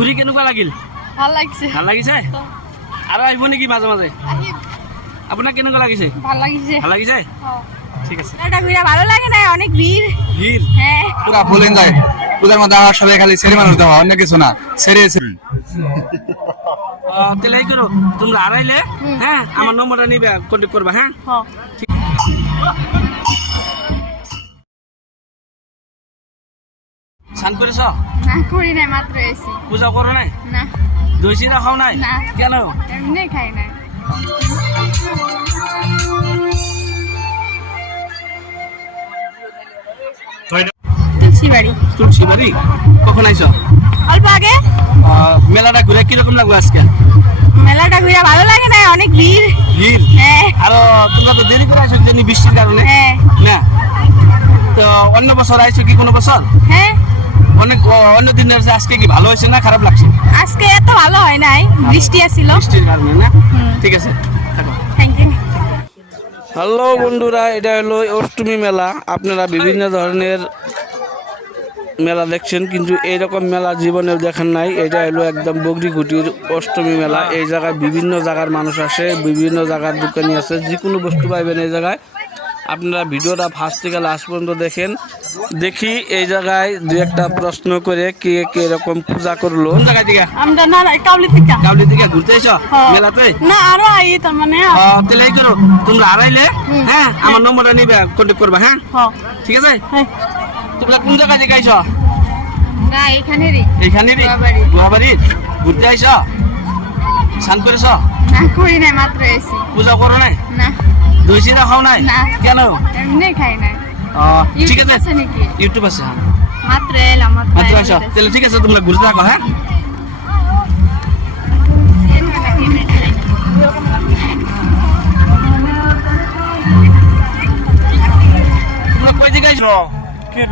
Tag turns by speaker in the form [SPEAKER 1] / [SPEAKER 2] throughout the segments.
[SPEAKER 1] ঘূৰি কেনেকুৱা লাগিল?
[SPEAKER 2] ভালো লাগিছে।
[SPEAKER 1] ভালো লাগিছে? আৰু আহিব নেকি মাজে মাজে? আপোনাক কেনেকুৱা লাগিছে?
[SPEAKER 2] ভালো লাগিছে।
[SPEAKER 1] ভালো লাগিছে? ঠিক আছে।
[SPEAKER 2] এটা ঘুরে ভালো লাগে না অনেক ভিড়
[SPEAKER 1] ভিড়
[SPEAKER 2] হ্যাঁ
[SPEAKER 3] পুরা ফুল এনজয় পূজার মধ্যে আমার সবাই খালি ছেড়ে মানুষ দেওয়া অন্য কিছু না। ছেড়ে
[SPEAKER 1] তাহলে এই করো তোমরা আড়াইলে হ্যাঁ আমার নম্বরটা নিবে কন্ট্যাক্ট করবা হ্যাঁ
[SPEAKER 2] হ্যাঁ
[SPEAKER 1] স্নান করেছ?
[SPEAKER 2] না করি নাই মাত্র এসি।
[SPEAKER 1] পূজা করো নাই?
[SPEAKER 2] না।
[SPEAKER 1] দই চিরা খাও নাই?
[SPEAKER 2] না।
[SPEAKER 1] কেন?
[SPEAKER 2] এমনি খাই বাড়ি।
[SPEAKER 1] কখন আইছ?
[SPEAKER 2] অল্প আগে।
[SPEAKER 1] মেলাটা ঘুরে কীরকম লাগবে আজকে?
[SPEAKER 2] মেলাটা ঘুরে ভালো লাগে না অনেক ভিড়।
[SPEAKER 1] ভিড়?
[SPEAKER 2] হ্যাঁ।
[SPEAKER 1] আর তোমরা তো দেরি করে আইছো জানি বৃষ্টির কারণে।
[SPEAKER 2] হ্যাঁ।
[SPEAKER 1] না? তো অন্য বছর আইছো কি কোনো বছর?
[SPEAKER 2] হ্যাঁ।
[SPEAKER 1] অনেক অন্য দিনের আজকে কি ভালো হয়েছে না খারাপ লাগছে?
[SPEAKER 2] আজকে এত ভালো হয় নাই বৃষ্টি আসছিল
[SPEAKER 1] বৃষ্টির কারণে না? ঠিক আছে থাকো।
[SPEAKER 2] থ্যাংক ইউ
[SPEAKER 1] হ্যালো বন্ধুরা এটা হলো অষ্টমী মেলা। আপনারা বিভিন্ন ধরনের মেলা দেখছেন কিন্তু এইরকম মেলা জীবনেও দেখেন নাই। এটা হলো একদম বগরিকুটির অষ্টমী মেলা। এই জায়গায় বিভিন্ন জায়গার মানুষ আসে বিভিন্ন জায়গার দোকানি আছে যে কোনো বস্তু পাইবেন এই জায়গায়। আপনারা ভিডিওটা ফার্স্ট থেকে লাস্ট পর্যন্ত দেখেন। দেখি এই জায়গায় দু একটা প্রশ্ন করে কে কে এরকম পূজা করল।
[SPEAKER 2] আমরা না কাউলি থেকে
[SPEAKER 1] কাবলি থেকে ঘুরতে এসো? মেলাতে?
[SPEAKER 2] না আরও আই তার মানে
[SPEAKER 1] আহ, তাহলে এই করো তোমরা আড়াইলে হ্যাঁ? আমার নম্বরটা নিবে কন্ট্যাক্ট করবা হ্যাঁ? ঠিক আছে?
[SPEAKER 2] হ্যাঁ।
[SPEAKER 1] তোমরা কোন জায়গা থেকে আইছ?
[SPEAKER 2] না এখানেরই।
[SPEAKER 1] এইখানে
[SPEAKER 2] গুয়াবাড়ি।
[SPEAKER 1] গুয়াবাড়ির ঘুরতে আইছ? স্নান করেছ?
[SPEAKER 2] না করি নাই মাত্র এসি
[SPEAKER 1] পূজা করো নাই?
[SPEAKER 2] না।
[SPEAKER 1] দই চিরা খাও নাই?
[SPEAKER 2] না।
[SPEAKER 1] কেন?
[SPEAKER 2] এমনি খাই নাই।
[SPEAKER 1] ঠিক আছে।
[SPEAKER 2] নাকি?
[SPEAKER 1] ইউটিউব আছে হ্যাঁ।
[SPEAKER 2] মাত্র এলাম মাত্র
[SPEAKER 1] মাত্র তাহলে ঠিক আছে তোমরা ঘুরতে থাকো হ্যাঁ? তোমরা কই দিকে আইছ?
[SPEAKER 4] কে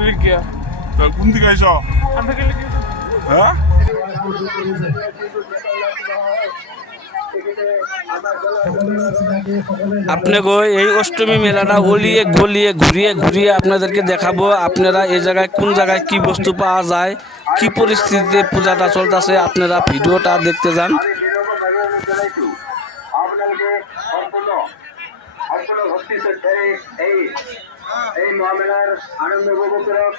[SPEAKER 4] কোন দিকে আইছ? হ্যাঁ?
[SPEAKER 1] আপনাকে এই অষ্টমী মেলাটা গলিয়ে গলিয়ে ঘুরিয়ে ঘুরিয়ে আপনাদেরকে দেখাবো। আপনারা এই জায়গায় কোন জায়গায় কি বস্তু পাওয়া যায়, কি পরিস্থিতিতে পূজাটা চলতেছে, আপনারা ভিডিওটা দেখতে যান।
[SPEAKER 5] এই মহামেলাৰ আনন্দ উপভোগ কৰক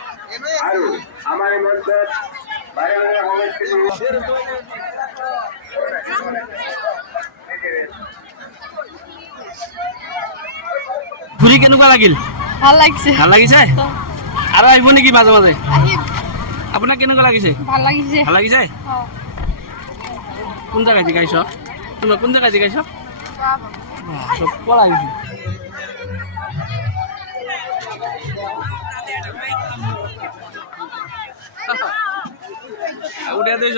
[SPEAKER 5] আৰু আমাৰ এই মঞ্চত
[SPEAKER 1] ঘুরি কেনেকুৱা লাগিল?
[SPEAKER 2] ভালো লাগিছে।
[SPEAKER 1] ভালো লাগিছে? আৰু আহিব নেকি মাজে মাজে? আপোনাক কেনেকুৱা লাগিছে?
[SPEAKER 2] ভালো লাগিছে।
[SPEAKER 1] ভালো লাগিছে? কোন জেগাই জিকাইছ তোমাৰ কোন জেগাই জিকাইছ লাগিছে উঠে দিয়েছ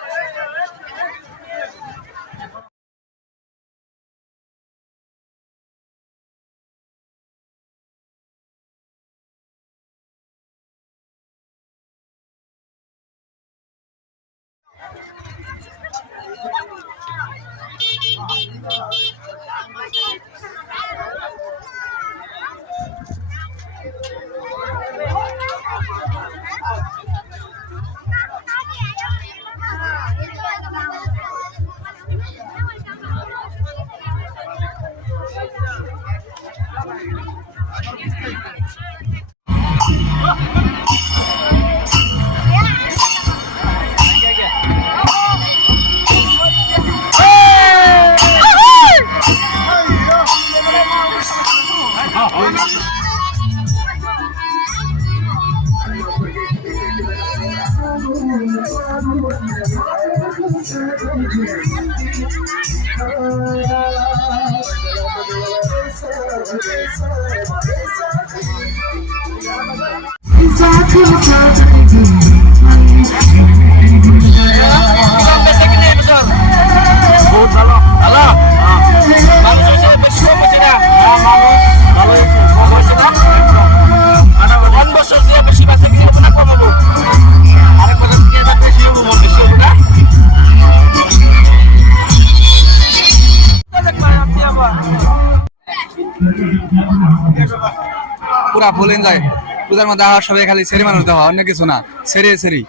[SPEAKER 1] বহুত
[SPEAKER 3] পুরা ফুল এনজয় পূজার মধ্যে আসার সবাই খালি সেরি মানুষ দেওয়া অন্য কিছু না। সেরি সেরি।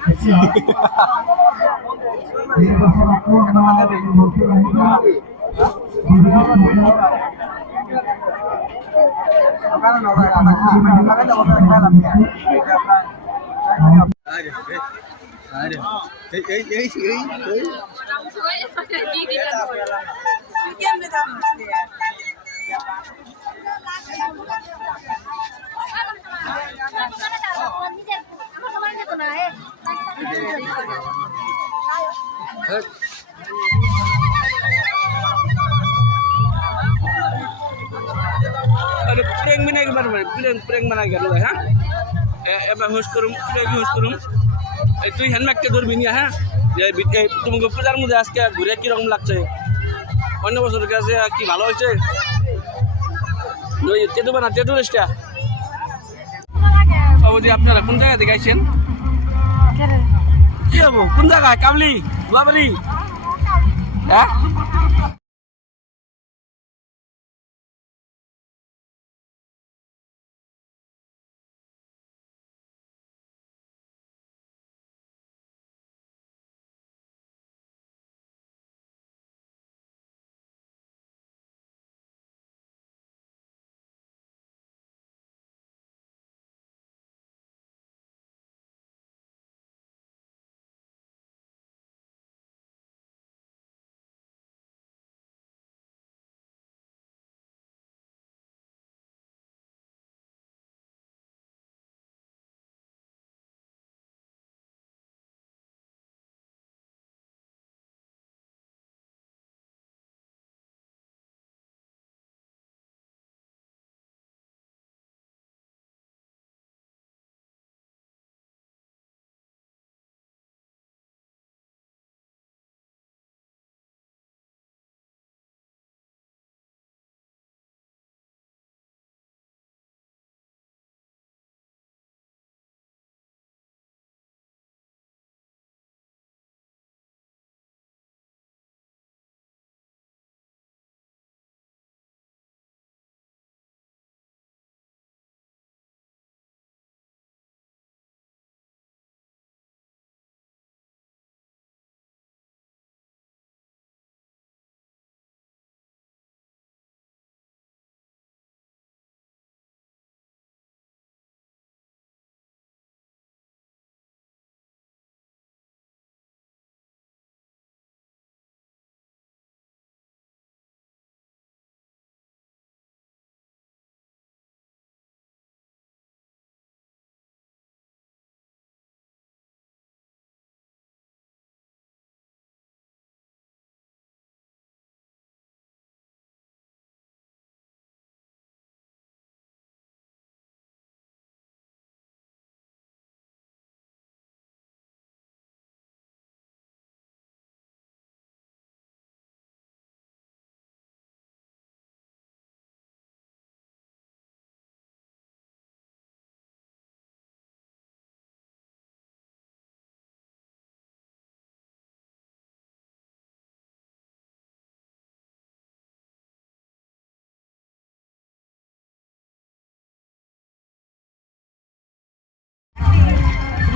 [SPEAKER 1] প্রেং বানাই পারবে প্রেং প্রেং বানাই গেল হ্যাঁ? এবার হোস করুম প্রেং হোস করুম। এই তুই হ্যান্ডম্যাগকে ধরবি না হ্যাঁ? তোমাকে পূজার মধ্যে আজকে ঘুরে কীরকম লাগছে? অন্য বছরের কাছে কি ভালো হয়েছে? তেতু বানা তেতু রেস্টা। বাবুজি আপনারা কোন জায়গা থেকে আইছেন কি হব কোন জায়গায় কামলি গুয়াবাড়ি হ্যাঁ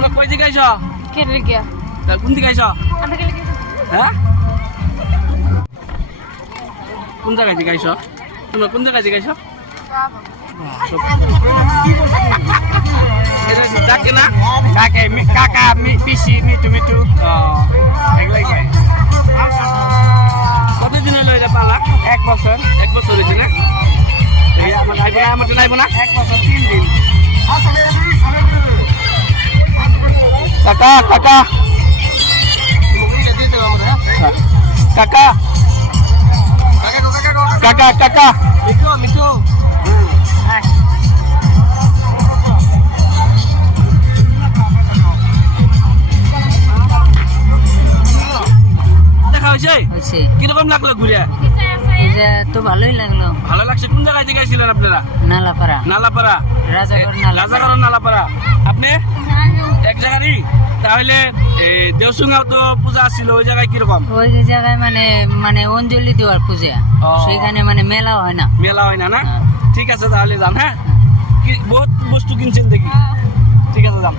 [SPEAKER 1] তোমরা কই দিকে আইছ?
[SPEAKER 2] কেটে গিয়া।
[SPEAKER 1] তা কোন দিকে আইছ?
[SPEAKER 2] আমি গেলে
[SPEAKER 1] হ্যাঁ? কোন জায়গায় দিকে আইছ? তোমরা কোন জায়গায় দিকে আইছ? এটা ডাকে না
[SPEAKER 3] কাকে কাকা পিসি মিটু মিটু এগুলাই
[SPEAKER 1] কতদিন হলো এটা পালা?
[SPEAKER 3] এক বছর।
[SPEAKER 1] এক বছর হয়েছে না আমার আমার লাইব না?
[SPEAKER 3] এক বছর তিন দিন।
[SPEAKER 1] কাকা কাকা। কাকা। কাকা কাকা। দেখা হয়েছে?
[SPEAKER 6] হয়েছে।
[SPEAKER 1] কীরকম লাগল ঘুরে?
[SPEAKER 6] তো ভালোই লাগল।
[SPEAKER 1] ভালো লাগছে? কোন জায়গায় থেকে ছিলেন আপনারা?
[SPEAKER 6] নালাপাড়া।
[SPEAKER 1] নালাপাড়া?
[SPEAKER 6] রাজাগর নালা
[SPEAKER 1] রাজাগড় নালাপাড়া। আপনি? এক জায়গারই? তাহলে এই দেওসুঙ্গাও তো পূজা ছিল ওই জায়গায় কীরকম?
[SPEAKER 6] ওই জায়গায় মানে মানে অঞ্জলি দেওয়ার পূজা। সেখানে মানে মেলা হয় না।
[SPEAKER 1] মেলা হয় না না?
[SPEAKER 6] হ্যাঁ।
[SPEAKER 1] ঠিক আছে তাহলে যান হ্যাঁ। কি বহুত বস্তু কিনছেন দেখি। ঠিক আছে যান।